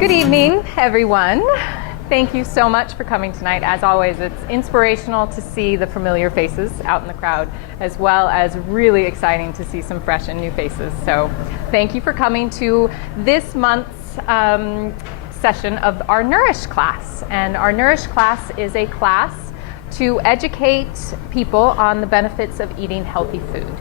Good evening, everyone. Thank you so much for coming tonight. As always, it's inspirational to see the familiar faces out in the crowd, as well as really exciting to see some fresh and new faces. So thank you for coming to this month's session of our Nourish class. And our Nourish class is a class to educate people on the benefits of eating healthy food.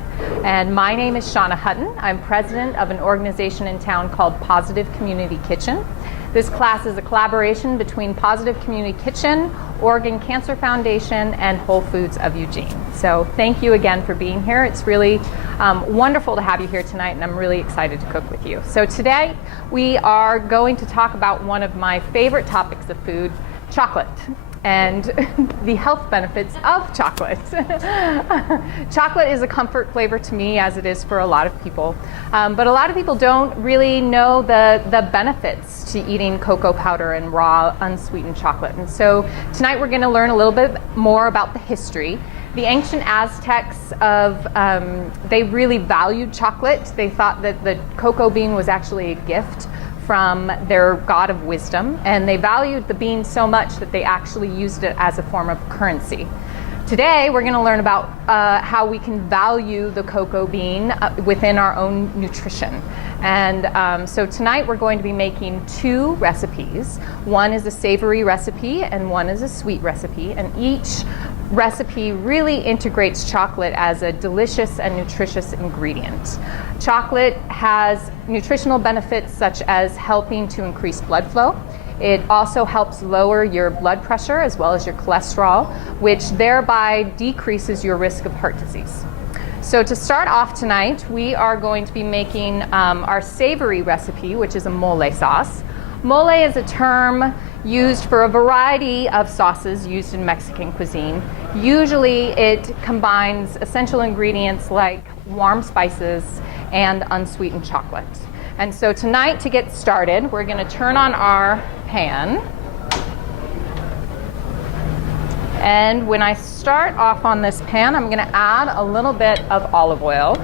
And my name is Shanna Hutton. I'm president of an organization in town called Positive Community Kitchen. This class is a collaboration between Positive Community Kitchen, Oregon Cancer Foundation, and Whole Foods of Eugene. So thank you again for being here. It's really wonderful to have you here tonight, and I'm really excited to cook with you. So today we are going to talk about one of my favorite topics of food, chocolate, and the health benefits of chocolate. Chocolate is a comfort flavor to me, as it is for a lot of people. But a lot of people don't really know the benefits to eating cocoa powder and raw, unsweetened chocolate. And so tonight we're going to learn a little bit more about the history. The ancient Aztecs, they really valued chocolate. They thought that the cocoa bean was actually a gift from their god of wisdom, and they valued the bean so much that they actually used it as a form of currency. Today we're going to learn about how we can value the cocoa bean within our own nutrition. And so tonight we're going to be making two recipes. One is a savory recipe and one is a sweet recipe, and each recipe really integrates chocolate as a delicious and nutritious ingredient. Chocolate has nutritional benefits such as helping to increase blood flow. It also helps lower your blood pressure as well as your cholesterol, which thereby decreases your risk of heart disease. So to start off tonight, we are going to be making our savory recipe, which is a mole sauce. Mole is a term used for a variety of sauces used in Mexican cuisine. Usually it combines essential ingredients like warm spices and unsweetened chocolate. And so tonight, to get started, we're going to turn on our pan. And when I start off on this pan, I'm going to add a little bit of olive oil.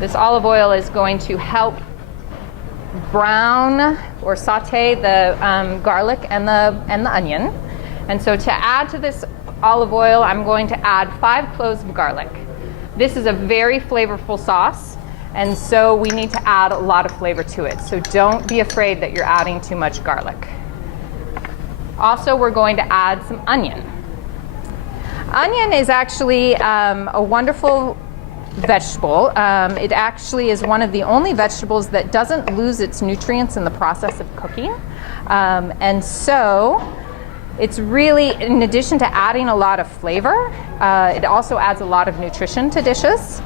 This olive oil is going to help brown or saute the garlic and the onion. And so to add to this olive oil, I'm going to add 5 cloves of garlic. This is a very flavorful sauce, and so we need to add a lot of flavor to it. So don't be afraid that you're adding too much garlic. Also, we're going to add some onion. Onion is actually a wonderful vegetable. It actually is one of the only vegetables that doesn't lose its nutrients in the process of cooking. And so it's really, in addition to adding a lot of flavor, it also adds a lot of nutrition to dishes.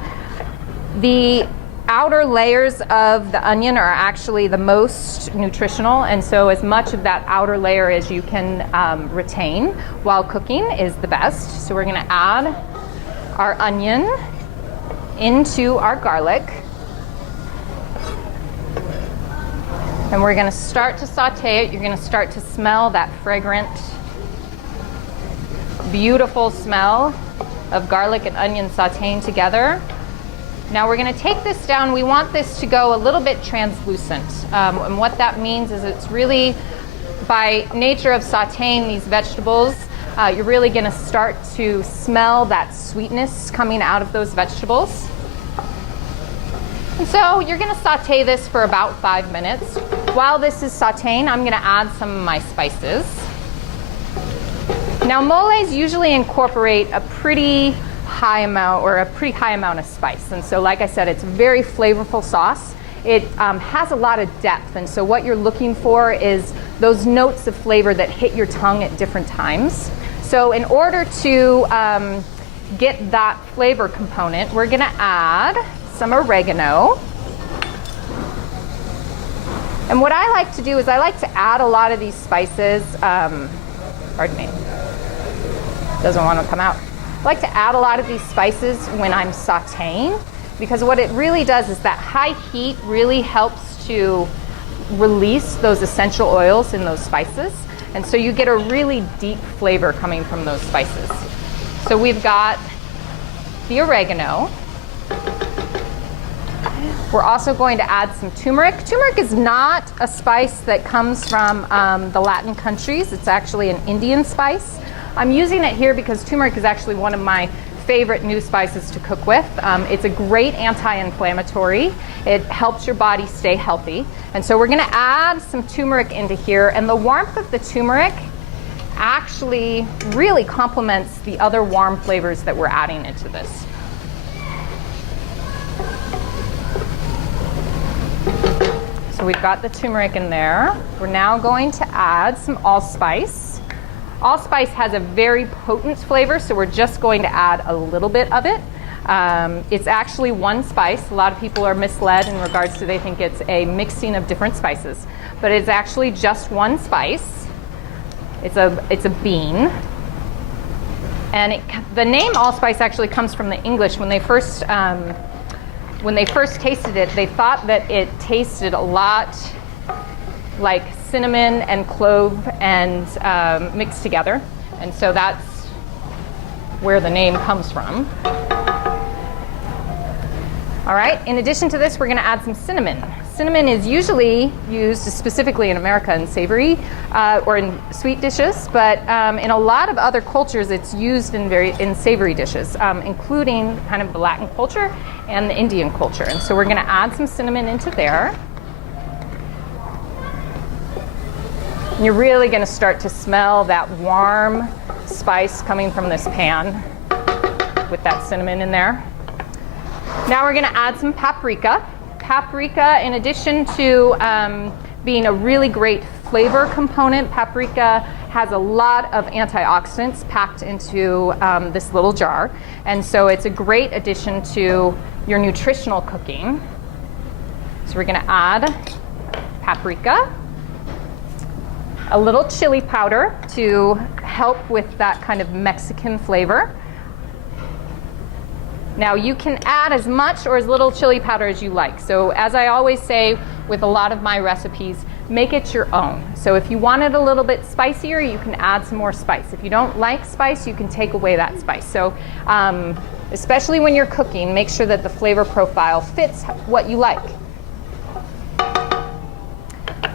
The outer layers of the onion are actually the most nutritional, and so as much of that outer layer as you can retain while cooking is the best. So we're going to add our onion into our garlic, and we're going to start to saute it. You're going to start to smell that fragrant, beautiful smell of garlic and onion sauteing together. Now we're going to take this down. We want this to go a little bit translucent, and what that means is it's really, by nature of sauteing these vegetables, you're really going to start to smell that sweetness coming out of those vegetables. And so you're going to saute this for about 5 minutes. While this is sauteing, I'm going to add some of my spices. Now, moles usually incorporate a pretty high amount of spice. And so, like I said, it's a very flavorful sauce. It has a lot of depth, and so what you're looking for is those notes of flavor that hit your tongue at different times. So in order to get that flavor component, we're going to add some oregano. And what I like to do is I like to add a lot of these spices, pardon me, doesn't want to come out. I like to add a lot of these spices when I'm sauteing, because what it really does is that high heat really helps to release those essential oils in those spices. And so you get a really deep flavor coming from those spices. So we've got the oregano. We're also going to add some turmeric. Turmeric is not a spice that comes from the Latin countries. It's actually an Indian spice. I'm using it here because turmeric is actually one of my favorite new spices to cook with. It's a great anti-inflammatory. It helps your body stay healthy. And so we're gonna add some turmeric into here, and the warmth of the turmeric actually really complements the other warm flavors that we're adding into this. So we've got the turmeric in there. We're now going to add some allspice. Allspice has a very potent flavor, so we're just going to add a little bit of it. It's actually one spice. A lot of people are misled in regards to they think it's a mixing of different spices, but it's actually just one spice. It's a bean. And the name allspice actually comes from the English. When they first tasted it, they thought that it tasted a lot like cinnamon and clove and mixed together. And so that's where the name comes from. All right, in addition to this, we're gonna add some cinnamon. Cinnamon is usually used specifically in America in savory or in sweet dishes, but in a lot of other cultures, it's used in savory dishes, including kind of the Latin culture and the Indian culture. And so we're gonna add some cinnamon into there. And you're really gonna start to smell that warm spice coming from this pan with that cinnamon in there. Now we're gonna add some paprika. Paprika, in addition to being a really great flavor component, paprika has a lot of antioxidants packed into this little jar. And so it's a great addition to your nutritional cooking. So we're gonna add paprika, a little chili powder to help with that kind of Mexican flavor. Now you can add as much or as little chili powder as you like. So as I always say with a lot of my recipes, make it your own. So if you want it a little bit spicier, you can add some more spice. If you don't like spice, you can take away that spice. So especially when you're cooking, make sure that the flavor profile fits what you like.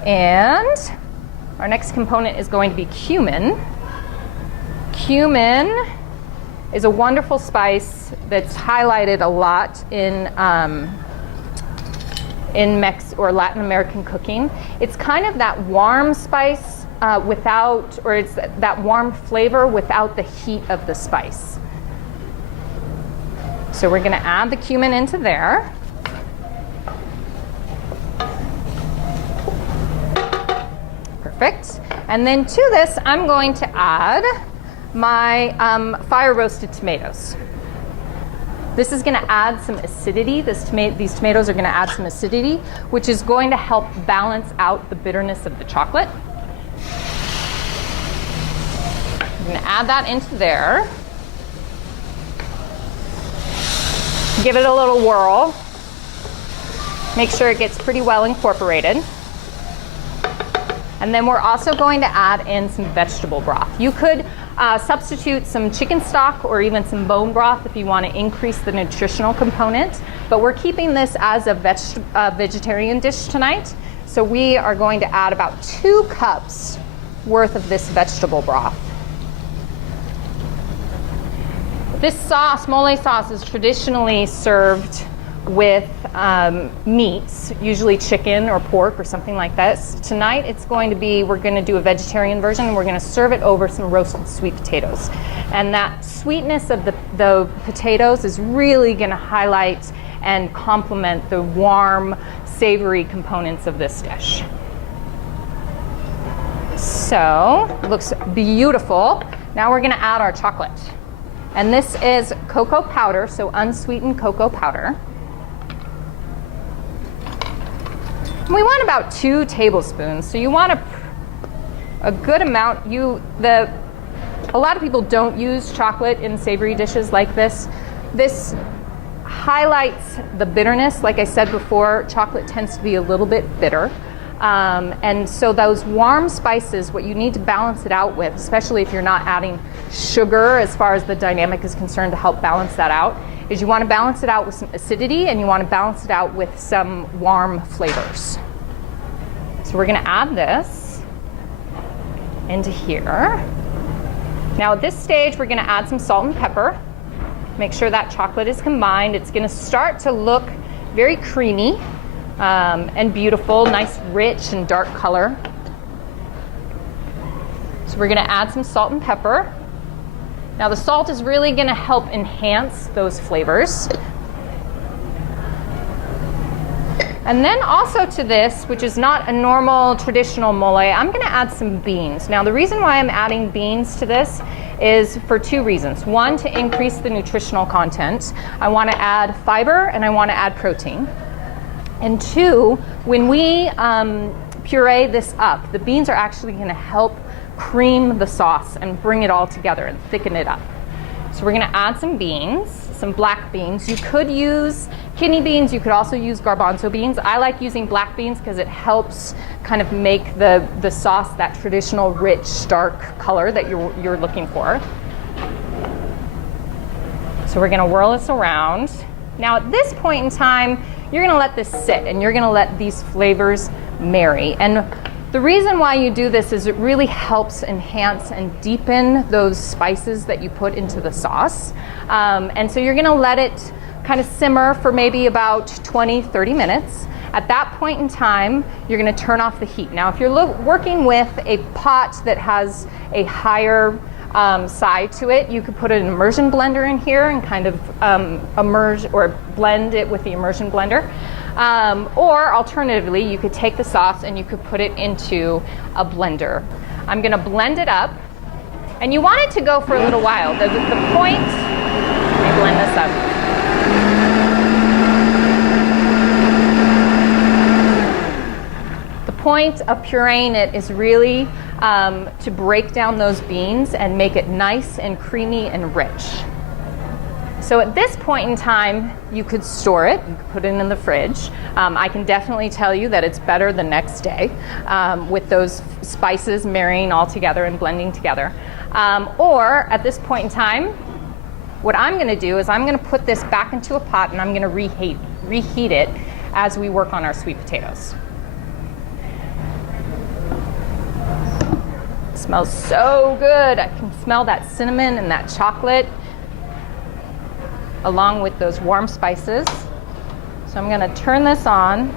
And our next component is going to be cumin. Cumin is a wonderful spice that's highlighted a lot in Latin American cooking. It's kind of that warm spice it's that warm flavor without the heat of the spice. So we're gonna add the cumin into there. Perfect. And then to this, I'm going to add my fire roasted tomatoes. This is going to add some acidity. These tomatoes are going to add some acidity, which is going to help balance out the bitterness of the chocolate. I'm going to add that into there. Give it a little whirl. Make sure it gets pretty well incorporated. And then we're also going to add in some vegetable broth. You could substitute some chicken stock or even some bone broth if you want to increase the nutritional component. But we're keeping this as a vegetarian dish tonight. So we are going to add about 2 cups worth of this vegetable broth. This sauce, mole sauce, is traditionally served with meats, usually chicken or pork or something like this. Tonight we're going to do a vegetarian version, and we're going to serve it over some roasted sweet potatoes. And that sweetness of the potatoes is really going to highlight and complement the warm, savory components of this dish. So, it looks beautiful. Now we're going to add our chocolate. And this is cocoa powder, so unsweetened cocoa powder. We want about 2 tablespoons, so you want a good amount. A lot of people don't use chocolate in savory dishes like this. This highlights the bitterness. Like I said before, chocolate tends to be a little bit bitter. And so those warm spices, what you need to balance it out with, especially if you're not adding sugar as far as the dynamic is concerned to help balance that out, is you want to balance it out with some acidity, and you want to balance it out with some warm flavors. So we're going to add this into here. Now at this stage, we're going to add some salt and pepper. Make sure that chocolate is combined. It's going to start to look very creamy and beautiful, nice rich and dark color. So we're going to add some salt and pepper. Now the salt is really going to help enhance those flavors. And then also to this, which is not a normal traditional mole, I'm going to add some beans. Now the reason why I'm adding beans to this is for two reasons. One, to increase the nutritional content. I want to add fiber and I want to add protein. And two, when we puree this up, the beans are actually going to help cream the sauce and bring it all together and thicken it up. So we're going to add some beans, some black beans. You could use kidney beans. You could also use garbanzo beans. I like using black beans because it helps kind of make the sauce that traditional rich, dark color that you're looking for. So we're going to whirl this around. Now at this point in time, you're going to let this sit and you're going to let these flavors marry. And the reason why you do this is it really helps enhance and deepen those spices that you put into the sauce. And so you're going to let it kind of simmer for maybe about 20-30 minutes. At that point in time, you're going to turn off the heat. Now, if you're working with a pot that has a higher side to it, you could put an immersion blender in here and kind of immerse or blend it with the immersion blender. Or alternatively, you could take the sauce and you could put it into a blender. I'm going to blend it up, and you want it to go for a little while. The point, let me blend this up. The point of pureeing it is really to break down those beans and make it nice and creamy and rich. So at this point in time, you could store it, you could put it in the fridge. I can definitely tell you that it's better the next day with those spices marrying all together and blending together. Or at this point in time, what I'm going to do is I'm going to put this back into a pot and I'm going to reheat it as we work on our sweet potatoes. It smells so good. I can smell that cinnamon and that chocolate, along with those warm spices. So I'm going to turn this on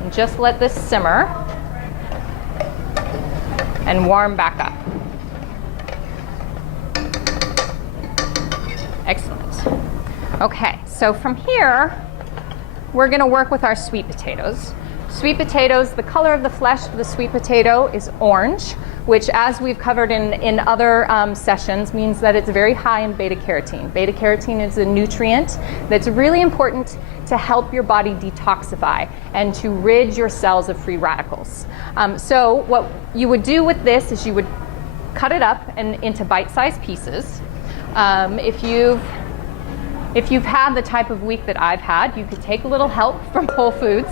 and just let this simmer and warm back up. Excellent. Okay, so from here, we're going to work with our sweet potatoes. Sweet potatoes, the color of the flesh of the sweet potato is orange, which, as we've covered in other sessions, means that it's very high in beta-carotene. Beta-carotene is a nutrient that's really important to help your body detoxify and to rid your cells of free radicals. So what you would do with this is you would cut it up into bite-sized pieces. If you've had the type of week that I've had, you could take a little help from Whole Foods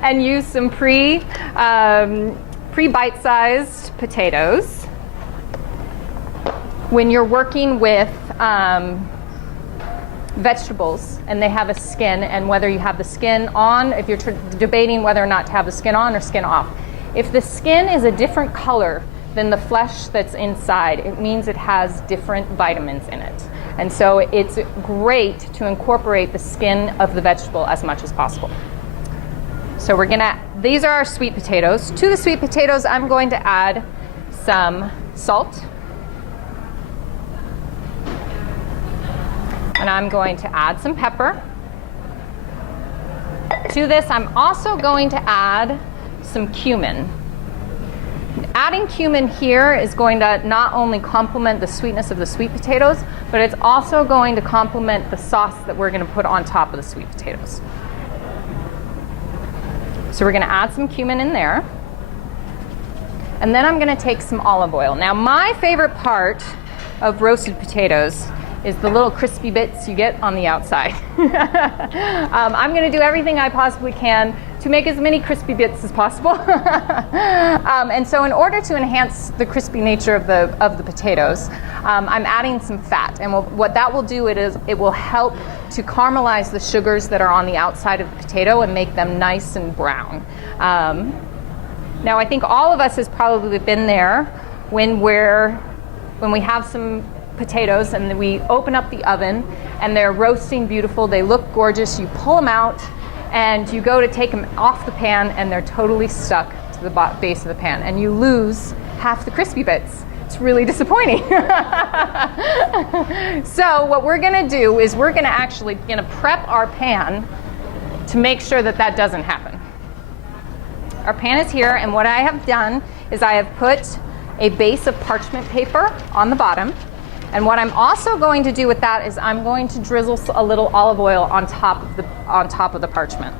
and use some pre-bite-sized potatoes. When you're working with vegetables and they have a skin, and whether you have the skin on, if you're debating whether or not to have the skin on or skin off, if the skin is a different color than the flesh that's inside, it means it has different vitamins in it. And so it's great to incorporate the skin of the vegetable as much as possible. So these are our sweet potatoes. To the sweet potatoes, I'm going to add some salt. And I'm going to add some pepper. To this, I'm also going to add some cumin. Adding cumin here is going to not only complement the sweetness of the sweet potatoes, but it's also going to complement the sauce that we're going to put on top of the sweet potatoes. So we're going to add some cumin in there. And then I'm going to take some olive oil. Now, my favorite part of roasted potatoes is the little crispy bits you get on the outside. I'm going to do everything I possibly can to make as many crispy bits as possible. And so in order to enhance the crispy nature of the potatoes, I'm adding some fat. And what that will do is it will help to caramelize the sugars that are on the outside of the potato and make them nice and brown. Now I think all of us has probably been there when we have some potatoes and then we open up the oven and they're roasting beautiful, they look gorgeous, you pull them out and you go to take them off the pan and they're totally stuck to the base of the pan and you lose half the crispy bits. It's really disappointing. So what we're gonna do is we're gonna prep our pan to make sure that that doesn't happen. Our pan is here, and what I have done is I have put a base of parchment paper on the bottom. And what I'm also going to do with that is I'm going to drizzle a little olive oil on top of the parchment.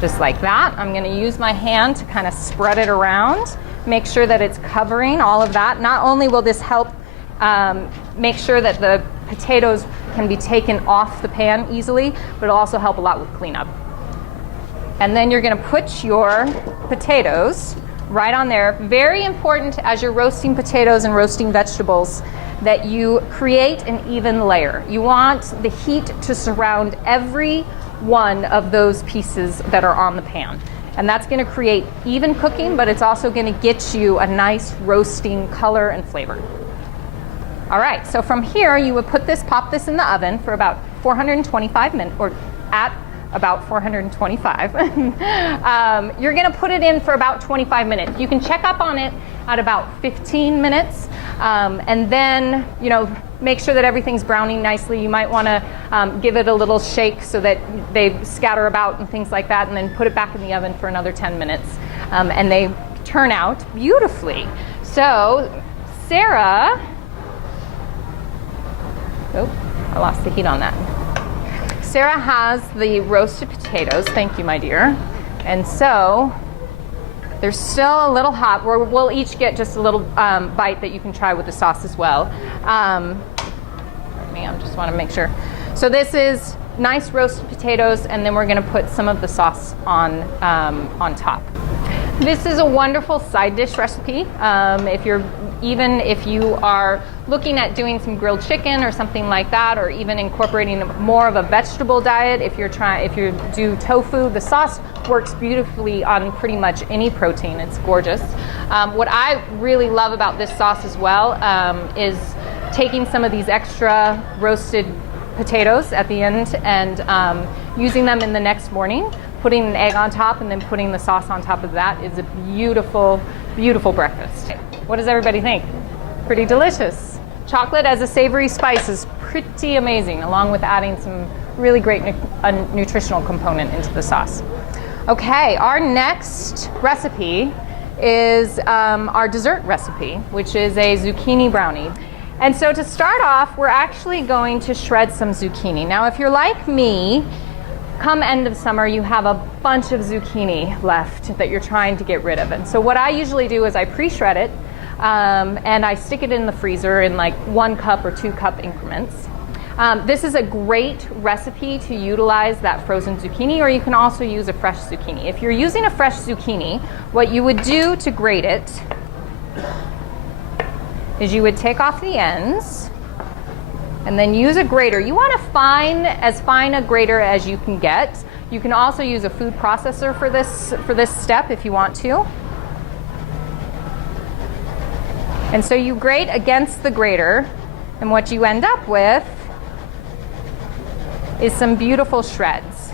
Just like that. I'm going to use my hand to kind of spread it around, make sure that it's covering all of that. Not only will this help make sure that the potatoes can be taken off the pan easily, but it'll also help a lot with cleanup. And then you're going to put your potatoes right on there. Very important as you're roasting potatoes and roasting vegetables that you create an even layer. You want the heat to surround every one of those pieces that are on the pan. And that's going to create even cooking, but it's also going to get you a nice roasting color and flavor. All right, so from here you would pop this in the oven for about 425 minutes, or at about 425. You're going to put it in for about 25 minutes. You can check up on it at about 15 minutes, and then make sure that everything's browning nicely. You might want to give it a little shake so that they scatter about and things like that, and then put it back in the oven for another 10 minutes, and they turn out beautifully. So Sarah, oh, I lost the heat on that. Sarah has the roasted potatoes. Thank you, my dear. And so they're still a little hot. We'll each get just a little bite that you can try with the sauce as well. Pardon me, I just want to make sure. So this is nice roasted potatoes, and then we're going to put some of the sauce on top. This is a wonderful side dish recipe. If you are looking at doing some grilled chicken or something like that, or even incorporating more of a vegetable diet, if you do tofu, the sauce works beautifully on pretty much any protein. It's gorgeous. What I really love about this sauce as well is taking some of these extra roasted potatoes at the end and using them in the next morning, putting an egg on top and then putting the sauce on top of that is a beautiful, beautiful breakfast. What does everybody think? Pretty delicious. Chocolate as a savory spice is pretty amazing, along with adding some really great nutritional component into the sauce. Okay, our next recipe is our dessert recipe, which is a zucchini brownie. And so to start off, we're actually going to shred some zucchini. Now, if you're like me, come end of summer, you have a bunch of zucchini left that you're trying to get rid of. And so what I usually do is I pre-shred it, and I stick it in the freezer in like 1 cup or 2 cup increments. This is a great recipe to utilize that frozen zucchini, or you can also use a fresh zucchini. If you're using a fresh zucchini, what you would do to grate it is you would take off the ends and then use a grater. You want as fine a grater as you can get. You can also use a food processor for this step if you want to. And so you grate against the grater, and what you end up with is some beautiful shreds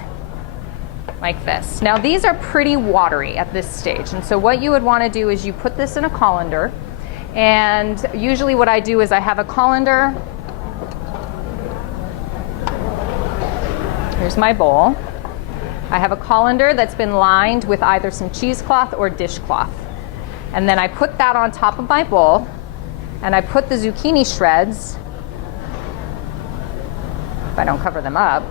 like this. Now these are pretty watery at this stage, and so what you would want to do is you put this in a colander, and usually what I do is I have a colander. Here's my bowl. I have a colander that's been lined with either some cheesecloth or dishcloth. And then I put that on top of my bowl, and I put the zucchini shreds, if I don't cover them up,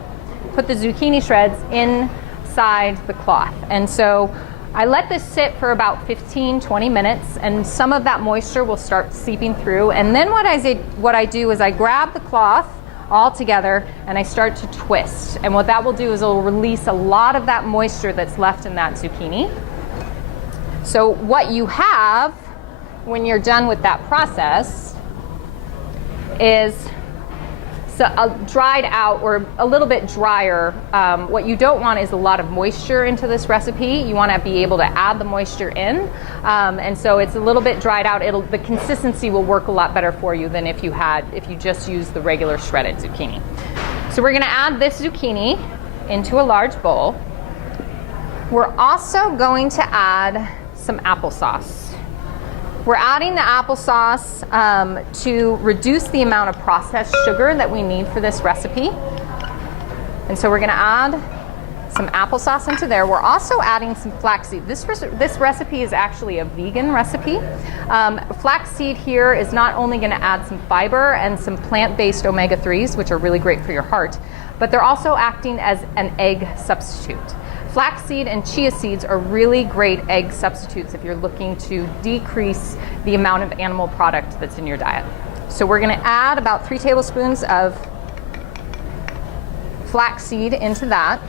put the zucchini shreds inside the cloth. And so I let this sit for about 15-20 minutes, and some of that moisture will start seeping through. And then what I do is I grab the cloth all together and I start to twist. And what that will do is it will release a lot of that moisture that's left in that zucchini. So what you have when you're done with that process is a dried out or a little bit drier. What you don't want is a lot of moisture into this recipe. You want to be able to add the moisture in, and so it's a little bit dried out. The consistency will work a lot better for you than if you just used the regular shredded zucchini. So we're going to add this zucchini into a large bowl. We're also going to add some applesauce. We're adding the applesauce to reduce the amount of processed sugar that we need for this recipe. And so we're going to add some applesauce into there. We're also adding some flaxseed. This recipe is actually a vegan recipe. Flaxseed here is not only going to add some fiber and some plant-based omega-3s, which are really great for your heart, but they're also acting as an egg substitute. Flaxseed and chia seeds are really great egg substitutes if you're looking to decrease the amount of animal product that's in your diet. So we're going to add about 3 tablespoons of flaxseed into that.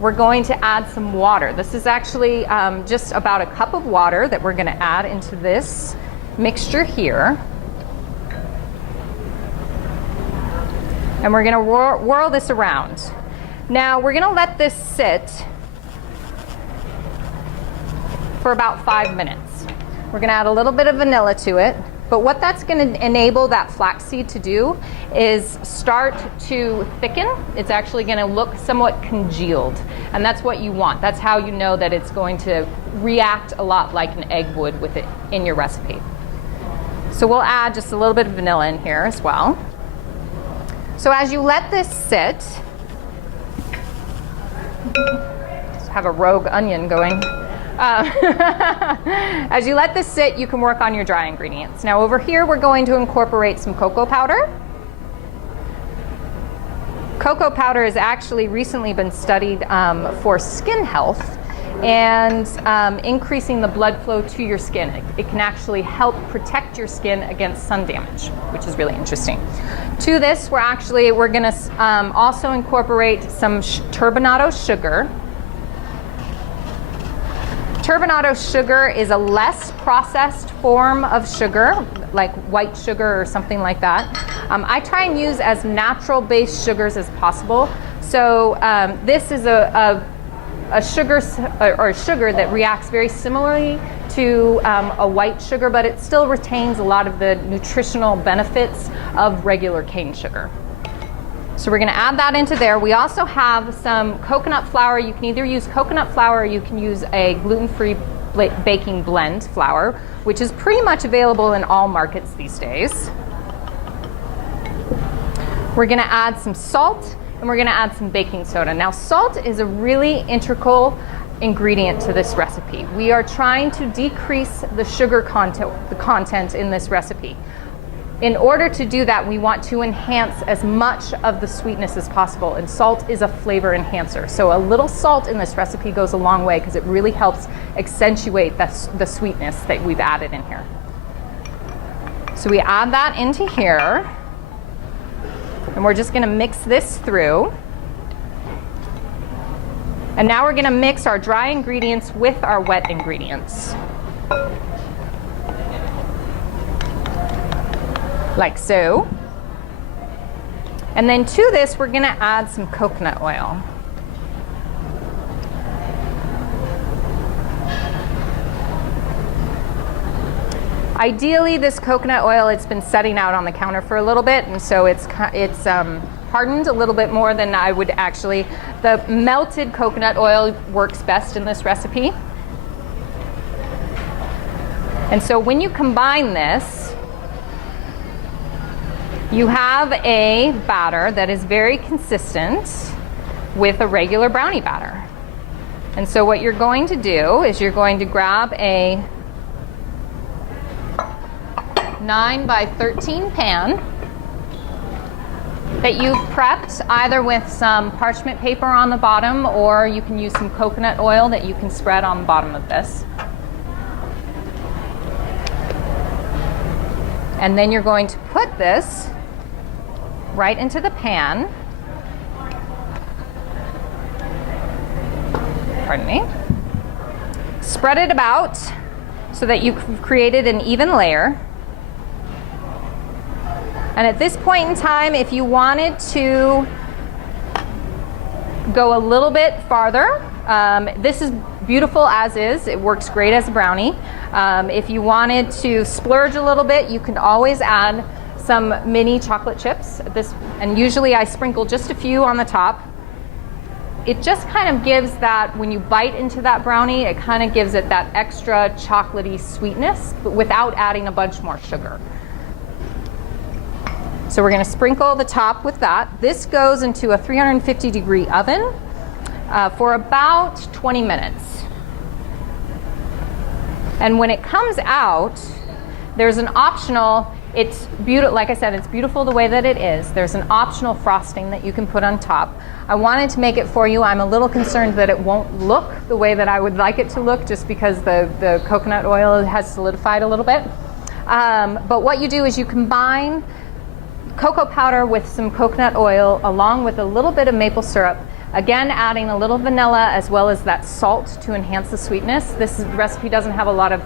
We're going to add some water. This is actually just about a cup of water that we're going to add into this mixture here. And we're going to whirl this around. Now we're going to let this sit for about 5 minutes. We're going to add a little bit of vanilla to it, but what that's going to enable that flaxseed to do is start to thicken. It's actually going to look somewhat congealed, and that's what you want. That's how you know that it's going to react a lot like an egg would with it in your recipe. So we'll add just a little bit of vanilla in here as well. So as you let this sit, have a rogue onion going. As you let this sit, you can work on your dry ingredients. Now over here, we're going to incorporate some cocoa powder. Cocoa powder has actually recently been studied for skin health and increasing the blood flow to your skin. It can actually help protect your skin against sun damage, which is really interesting. To this, we're going to also incorporate some turbinado sugar. Turbinado sugar is a less processed form of sugar, like white sugar or something like that. I try and use as natural-based sugars as possible. So this is a sugar that reacts very similarly to a white sugar, but it still retains a lot of the nutritional benefits of regular cane sugar. So we're going to add that into there. We also have some coconut flour. You can either use coconut flour or you can use a gluten-free baking blend flour, which is pretty much available in all markets these days. We're going to add some salt and we're going to add some baking soda. Now, salt is a really integral ingredient to this recipe. We are trying to decrease the sugar content in this recipe. In order to do that, we want to enhance as much of the sweetness as possible, and salt is a flavor enhancer. So a little salt in this recipe goes a long way because it really helps accentuate the sweetness that we've added in here. So we add that into here, and we're just going to mix this through. And now we're going to mix our dry ingredients with our wet ingredients. Like so. And then to this, we're going to add some coconut oil. Ideally, this coconut oil, it's been setting out on the counter for a little bit, and so it's hardened a little bit more than I would actually. The melted coconut oil works best in this recipe. And so when you combine this, you have a batter that is very consistent with a regular brownie batter. And so what you're going to do is you're going to grab a 9 by 13 pan that you've prepped either with some parchment paper on the bottom, or you can use some coconut oil that you can spread on the bottom of this. And then you're going to put this right into the pan. Pardon me. Spread it about so that you've created an even layer. And at this point in time, if you wanted to go a little bit farther, this is beautiful as is. It works great as a brownie. If you wanted to splurge a little bit, you can always add some mini chocolate chips. And usually I sprinkle just a few on the top. It just kind of gives that, when you bite into that brownie, it kind of gives it that extra chocolatey sweetness, but without adding a bunch more sugar. So we're going to sprinkle the top with that. This goes into a 350-degree oven for about 20 minutes. And when it comes out, there's an optional, it's beautiful, like I said, it's beautiful the way that it is. There's an optional frosting that you can put on top. I wanted to make it for you. I'm a little concerned that it won't look the way that I would like it to look, just because the coconut oil has solidified a little bit. But what you do is you combine cocoa powder with some coconut oil along with a little bit of maple syrup, again adding a little vanilla as well as that salt to enhance the sweetness. This recipe doesn't have a lot of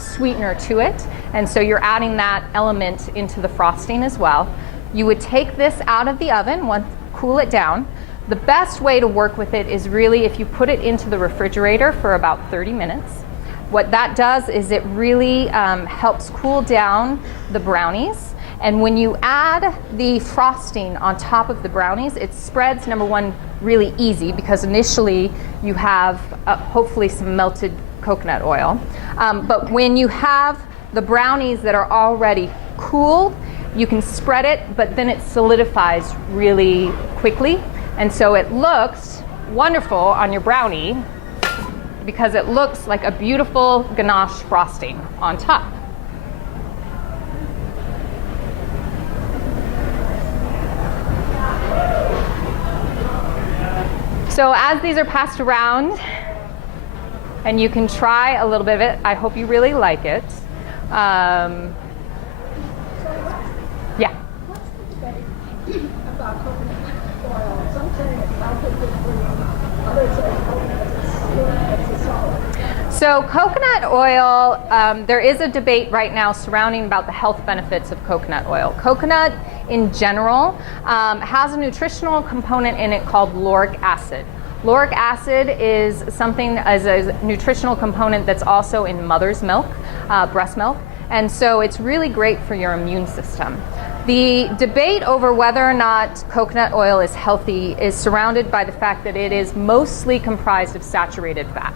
sweetener to it, and so you're adding that element into the frosting as well. You would take this out of the oven, cool it down. The best way to work with it is really if you put it into the refrigerator for about 30 minutes. What that does is it really helps cool down the brownies. And when you add the frosting on top of the brownies, it spreads, number one, really easy because initially you have hopefully some melted coconut oil. But when you have the brownies that are already cooled, you can spread it, but then it solidifies really quickly. And so it looks wonderful on your brownie because it looks like a beautiful ganache frosting on top. So as these are passed around, and you can try a little bit of it, I hope you really like it. Yeah. What's the debate about coconut oil? Some say it's healthy, good for you. Others say coconut is solid. So coconut oil, there is a debate right now surrounding about the health benefits of coconut oil. Coconut in general has a nutritional component in it called lauric acid. Lauric acid is something as a nutritional component that's also in mother's milk, breast milk, and so it's really great for your immune system. The debate over whether or not coconut oil is healthy is surrounded by the fact that it is mostly comprised of saturated fat.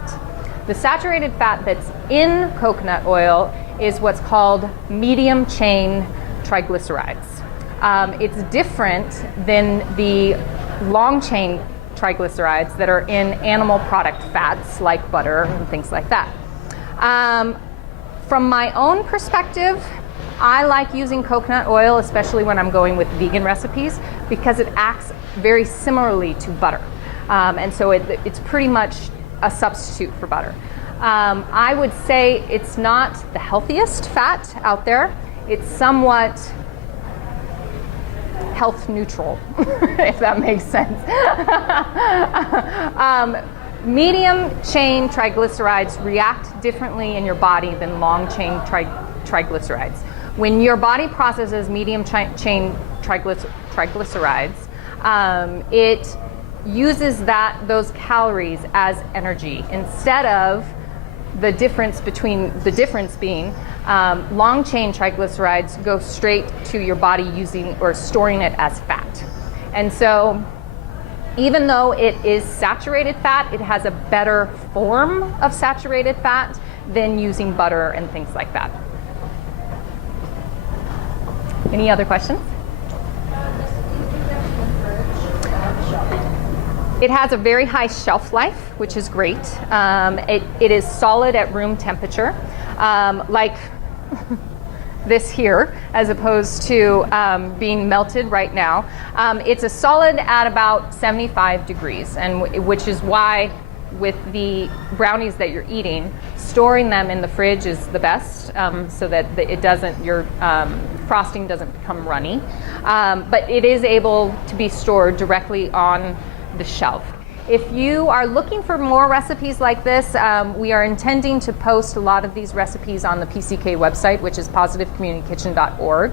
The saturated fat that's in coconut oil is what's called medium chain triglycerides. It's different than the long chain triglycerides that are in animal product fats like butter and things like that. From my own perspective, I like using coconut oil, especially when I'm going with vegan recipes, because it acts very similarly to butter. And so it's pretty much a substitute for butter. I would say it's not the healthiest fat out there. It's somewhat health neutral, if that makes sense. Medium chain triglycerides react differently in your body than long chain triglycerides. When your body processes medium chain triglycerides, it uses those calories as energy instead of the difference being long chain triglycerides go straight to your body using or storing it as fat. And so even though it is saturated fat, it has a better form of saturated fat than using butter and things like that. Any other questions? It has a very high shelf life, which is great. It is solid at room temperature, like this here, as opposed to being melted right now. It's a solid at about 75 degrees, and which is why with the brownies that you're eating, storing them in the fridge is the best, so that your frosting doesn't become runny. But it is able to be stored directly on the shelf. If you are looking for more recipes like this, we are intending to post a lot of these recipes on the PCK website, which is positivecommunitykitchen.org.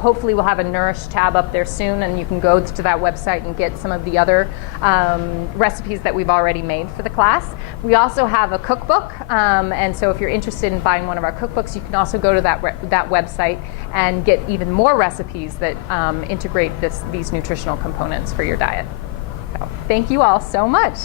Hopefully we'll have a Nourish tab up there soon, and you can go to that website and get some of the other recipes that we've already made for the class. We also have a cookbook, and so if you're interested in buying one of our cookbooks, you can also go to that website and get even more recipes that integrate these nutritional components for your diet. So, thank you all so much.